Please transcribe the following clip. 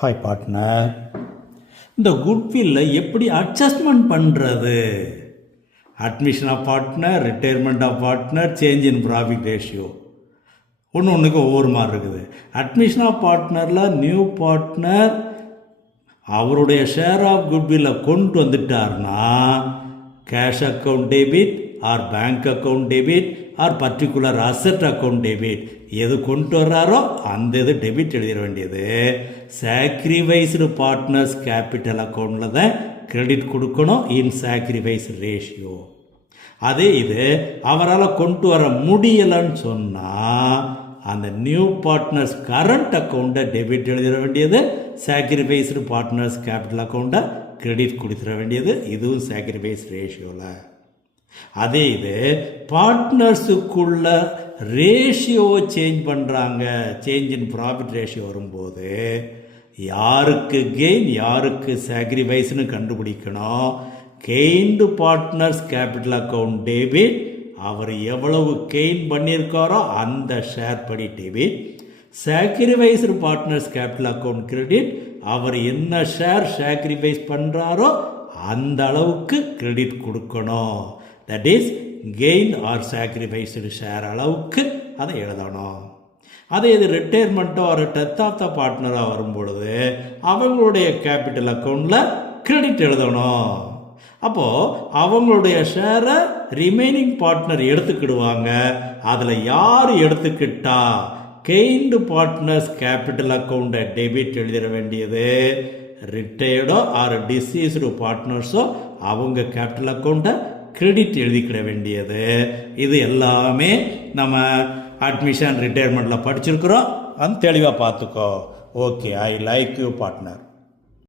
Hi partner, இந்த குட்வில்லை எப்படி adjustment பண்ணுறது? Admission of partner, retirement of partner, change in profit ratio ஒன்றுக்கு ஒவ்வொரு மாதிரி இருக்குது. அட்மிஷன் ஆஃப் பார்ட்னரில் நியூ பார்ட்னர் அவருடைய ஷேர் ஆஃப் குட்வில்லை கொண்டு வந்துட்டார்னா cash account debit or bank account debit or particular asset account debit எது கொண்டு வர்றாரோ அந்த இது டெபிட் எழுதிட வேண்டியது. சாக்ரிஃபைஸ்டு பார்ட்னர்ஸ் கேபிட்டல் அக்கௌண்ட்டில் தான் கிரெடிட் கொடுக்கணும் இன் சாக்ரிஃபைஸ் ரேஷியோ. அதே இது அவரால் கொண்டு வர முடியலைன்னு சொன்னால் அந்த நியூ பார்ட்னர்ஸ் கரண்ட் அக்கௌண்ட்டை டெபிட் எழுதிட வேண்டியது, சாக்ரிஃபைஸ்டு பார்ட்னர்ஸ் கேபிட்டல் அக்கௌண்ட்டை கிரெடிட் கொடுத்துட வேண்டியது. இதுவும் சாக்ரிஃபைஸ் ரேஷியோவில். அதே இது பார்ட்னர்ஸுக்குள்ள ரேஷியோவை சேஞ்ச் பண்ணுறாங்க, சேஞ்ச் இன் ப்ராஃபிட் ரேஷியோ வரும்போது யாருக்கு கெயின் யாருக்கு சாக்ரிஃபைஸ்னு கண்டுபிடிக்கணும். Gained partners capital account debit, அவர் எவ்வளவு கெயின் பண்ணியிருக்காரோ அந்த ஷேர் படி debit. Sacrificed partners capital account credit, அவர் என்ன ஷேர் சாக்ரிஃபைஸ் பண்ணுறாரோ அந்த அளவுக்கு கிரெடிட் கொடுக்கணும். That is gain or sacrificed share அளவுக்கு அதை எழுதணும். அதே இது ரிட்டையர்மெண்ட்டோ ஒரு டெத் ஆஃப் த பார்ட்னராக வரும்பொழுது அவங்களுடைய கேபிட்டல் அக்கௌண்ட்டில் கிரெடிட் எழுதணும். அப்போது அவங்களுடைய ஷேரை ரிமைனிங் பார்ட்னர் எடுத்துக்கிடுவாங்க. அதில் யார் எடுத்துக்கிட்டா கெயின்டு பார்ட்னர்ஸ் கேபிட்டல் அக்கௌண்ட்டை டெபிட் எழுதிட வேண்டியது. ரிட்டையர்டோ ஆர் டிசீஸ்டு பார்ட்னர்ஸோ அவங்க கேபிட்டல் அக்கௌண்ட்டை கிரெடிட் எழுதிக்கிட வேண்டியது. இது எல்லாமே நம்ம அட்மிஷன் ரிட்டையர்மெண்ட்டில் படிச்சிருக்கிறோம். அது தெளிவாக பார்த்துக்கோ. Okay, I like you partner.